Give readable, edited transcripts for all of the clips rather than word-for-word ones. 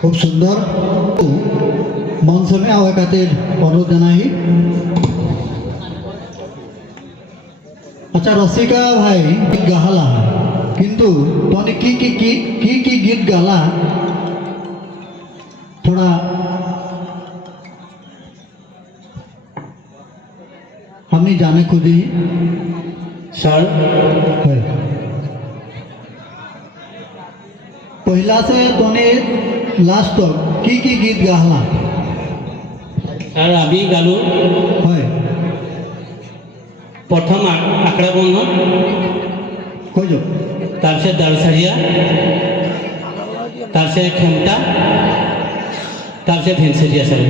খুব সুন্দর মঞ্চমে আওয়াকাতের অনুরোধ জানাই। আচ্ছা রসিকা ভাই গাহালা কিন্তু তনে কি গীত গালা थोड़ा हमने जाने खुदी सर पहला से तोने लास्ट तक की गीत गाहला सर अभी गालू है प्रथम आंकड़ा बंधन खोजो तार से दालसारिया तार से खेमटा तार से भेंसरिया सर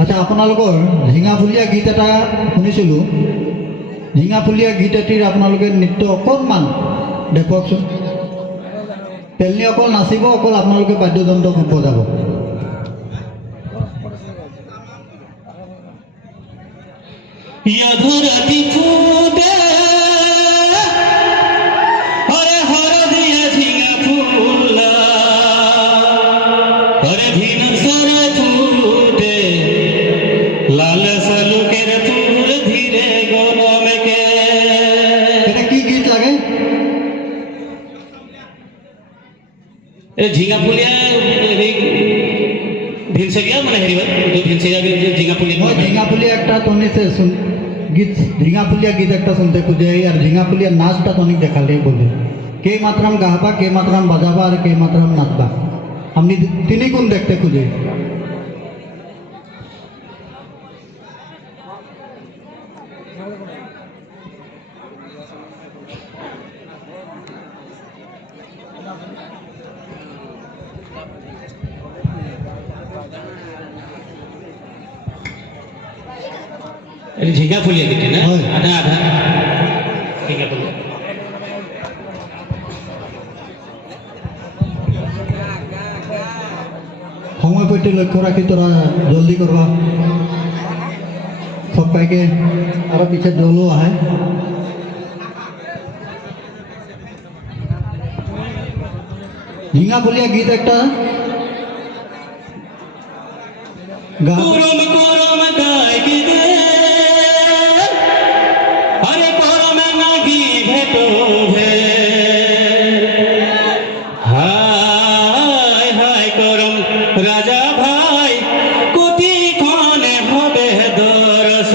अच्छा आपनालोकर झिंगाफुलिया गीत एटा शुनिसिलो झिंगाफुलिया गीत एटिर आपनालोके नृत्य अकणमान देखुवाकचोन पेलनी अकल नाचिब अकल आपनालोके बाद्ययंत्र बजाब यधुरति फूटे अरे हरदिया झिंगा फूला अरे धीन सर फूटे लाल सलुकेर फूल धीरे गरम के এটা কি গীত লাগে ए झिंगा फुलिया भिनसरिया माने हेरिबा तो भिनसरिया झिंगा फुलिया মই ঝিঙাফুলিয়া একটা তনি से सुन गीत ঝিঙাফুলিয়া गीत একটা শুনতে খুঁজে আর ঝিঙাফুলিয়া নাচটা তনিক দেখালে বলে কে মাত্রাম গাহবা কে মাত্রাম বাজাবা আর কে মাত্রাম নাচবা আপনি তিনি কোন দেখতে খুঁজে झिंगा फुलिया किती ना होय. आधा आधा झिंगा फुलिया সময় প্রতি লক্ষ্য রাখি তোরা জলদি করবা সব পাইকে আরো পিছে জলও আহে ঝিঙাফুলিয়া গীত একটা গা কুরম কুরম গায় কি দে আরে করম নাগি ভেটো ভে হায় হায় করম রাজা ভাই কোটি ক্ষণে হবে দরস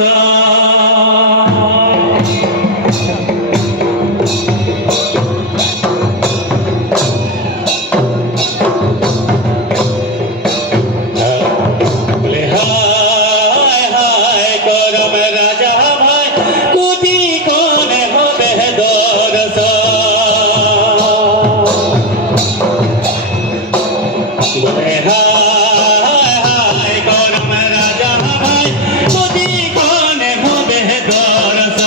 বলে হায় হায় করম রাজা ভাই কোটি ক্ষণে হবে দরস বলে হায় হায় করম রাজা ভাই কোটি ক্ষণে হবে দরস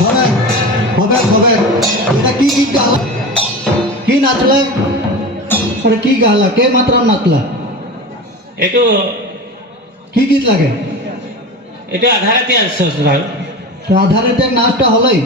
হবে হবে হবে এটা কি গীত গালা কি নাচলা আরে কি গালা কে মাত্রাম নাচলা এইটো কি গীত লাগে এইটো আধাৰতে আছে ভাই আধারে নাচটা হলেই